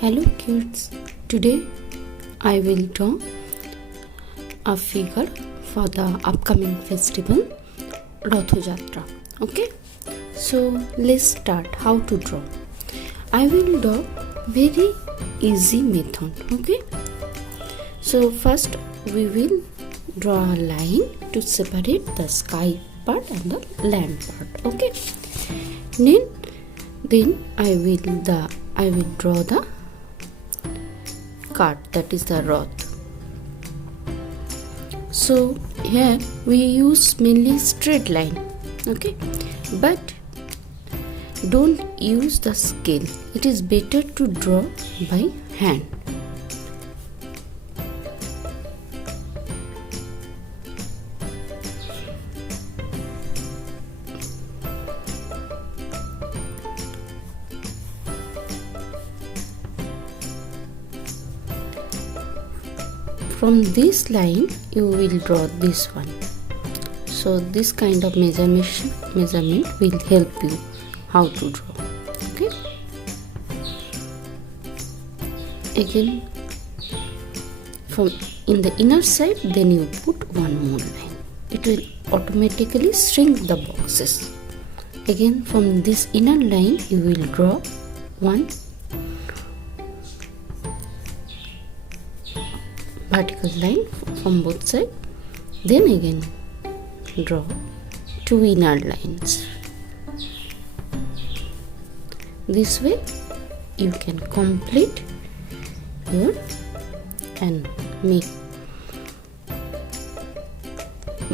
Hello kids, today I will draw a figure for the upcoming festival Ratha Yatra. Okay, so let's start how to draw. I will draw very easy method. Okay, so first we will draw a line to separate the sky part and the land part. Okay, then I will draw the cart, that is the Rath. So here we use mainly straight line, okay, but don't use the scale. It is better to draw by hand. From this line you will draw this one. So this kind of measurement will help you how to draw. Okay, again from in the inner side, then you put one more line. It will automatically shrink the boxes. Again from this inner line you will draw one vertical line from both sides, then again draw two inner lines. This way you can complete your and make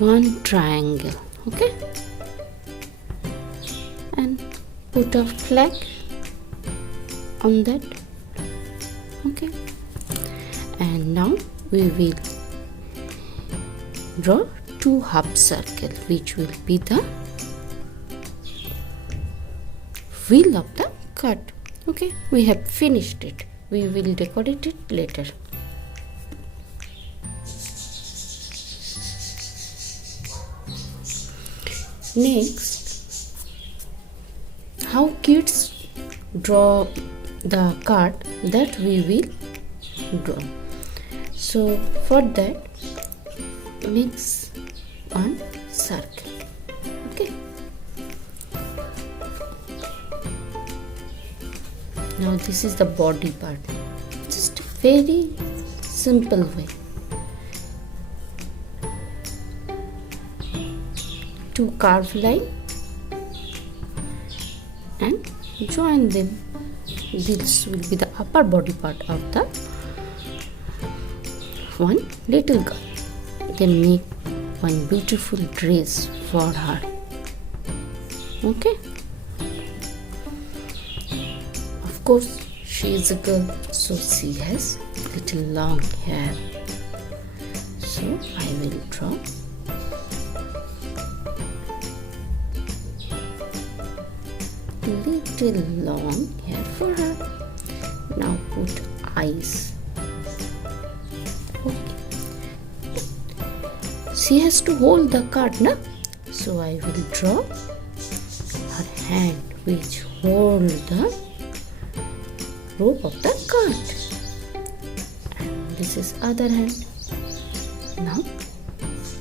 one triangle. Okay, and put a flag on that. Okay, and now we will draw two half circle, which will be the wheel of the cart. Okay, we have finished it. We will decorate it later. Next, how kids draw the cart, that we will draw. So for that, mix one circle. Okay, now this is the body part. Just a very simple way to carve line and join them. This will be the upper body part of the one little girl. Then make one beautiful dress for her. Okay, of course she is a girl, so she has little long hair. So I will draw little long hair for her. Now put eyes. She has to hold the cart, na? So I will draw her hand which hold the rope of the cart, and this is other hand. Now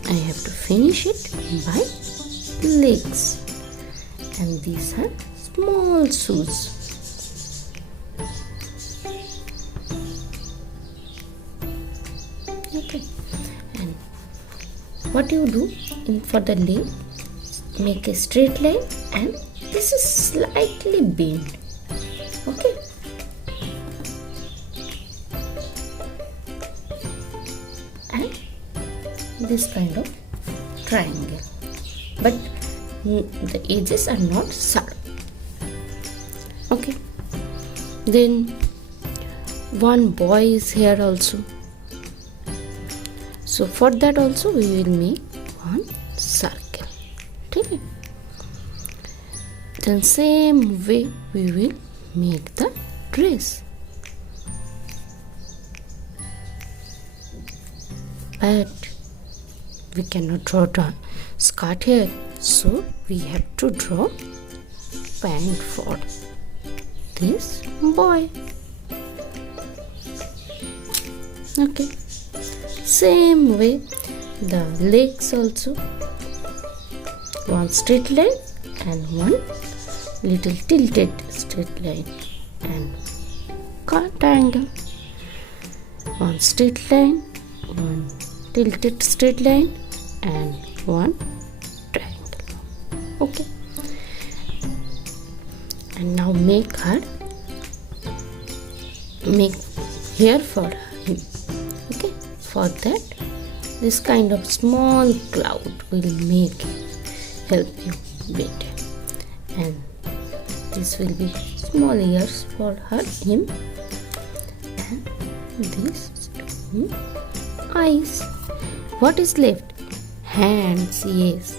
I have to finish it by legs, and these are small shoes. Okay, and what you do for the leg, make a straight line and this is slightly bent. Okay, and this kind of triangle, but the edges are not sharp. Okay, then one boy is here also. So for that also we will make one circle. Okay, then same way we will make the dress. But we cannot draw the skirt here, so we have to draw pant for this boy. Okay, same way the legs also, one straight line and one little tilted straight line and triangle, one straight line, one tilted straight line and one triangle. Okay, and now make hair for him. Okay, for that this kind of small cloud will help you better, and this will be small ears for him, and this eyes. What is left? Hands. Yes,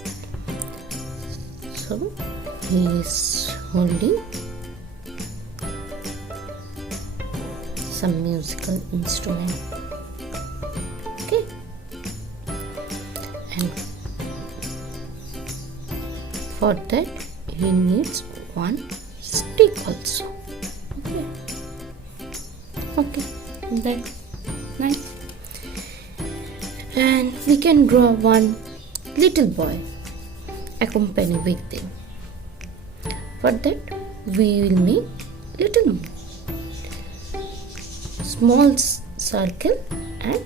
so he is holding some musical instrument. Okay, and for that he needs one stick also. Okay, that's nice. And we can draw one little boy accompany with them. For that we will make little small circle and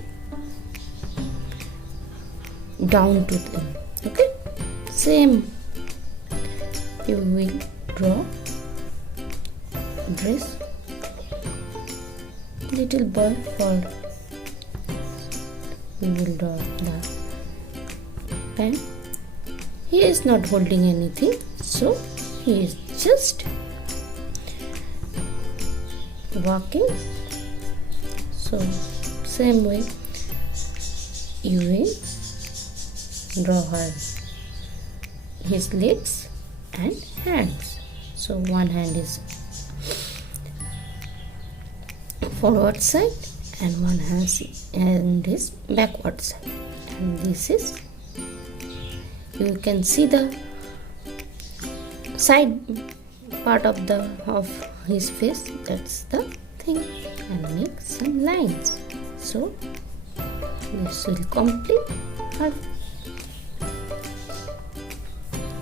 down to them. Okay, same you will draw dress little boy. For we will draw the pen. He is not holding anything, so he is just walking. So same way you will draw his legs and hands. So one hand is forward side and one hand is backward side, and this is, you can see the side part of his face. That's the thing, and make some lines. So this will complete her.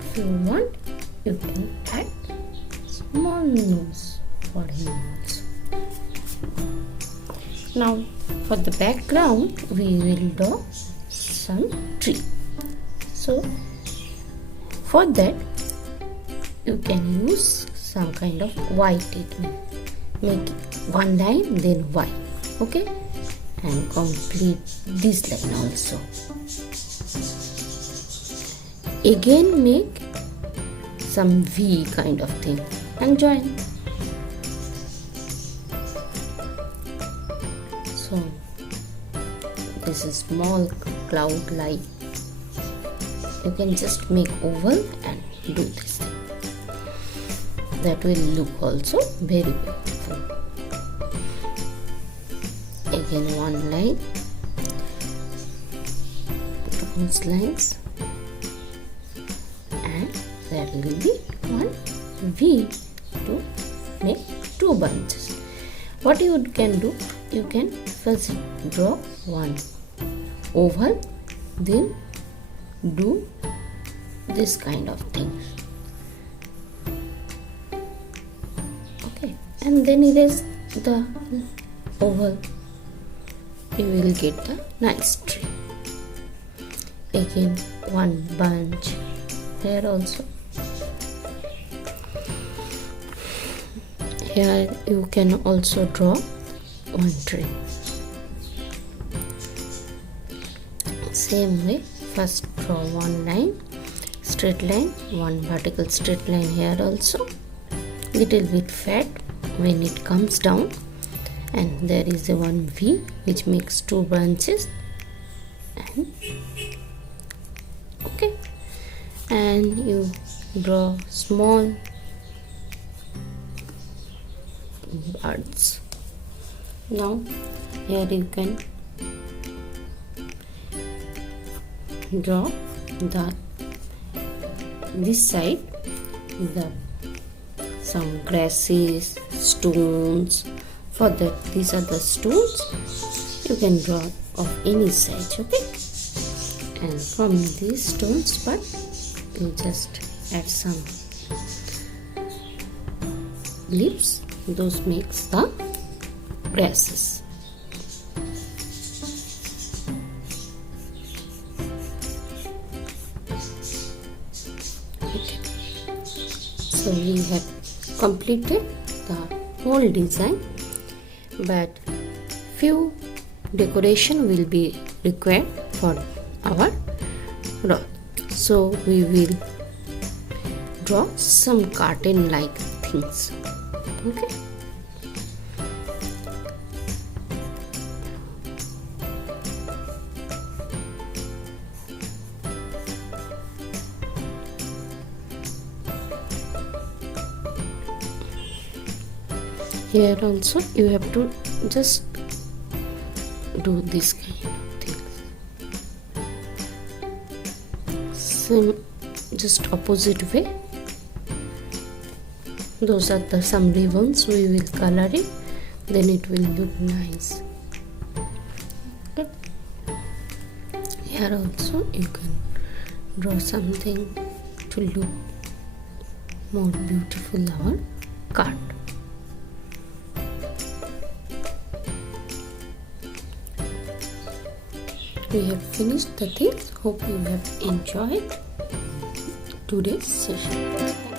If you want, you can add small nose for him also. Now for the background we will draw some tree. So for that you can use some kind of white. Make one line then white. Okay, and complete this line also. Again make some V kind of thing and join. So this is small cloud like. You can just make oval and do this thing. That will look also very beautiful. Again one line, those lines, and there will be one V to make two bunches. What you can do, you can first draw one oval, then do this kind of thing. Okay, and then erase the oval. You will get the nice tree. Again one bunch here also. Here you can also draw one tree. Same way, first draw one line, straight line, one vertical straight line here also. Little bit fat when it comes down, and there is a one V which makes two branches. And okay, and you draw small birds. Now here you can draw this side some grasses, stones. For that, these are the stones. you can draw of any size. Okay, and from these stones but you just add some leaves, those makes the grasses. Okay. So we have completed the whole design, but few decoration will be required for our rod. So we will draw some curtain like things. Okay. Here also you have to just do this kind of things. Same, just opposite way. Those are the some ribbons we will color it, then it will look nice. Okay. Here also you can draw something to look more beautiful our card. We have finished the things. Hope you have enjoyed today's session.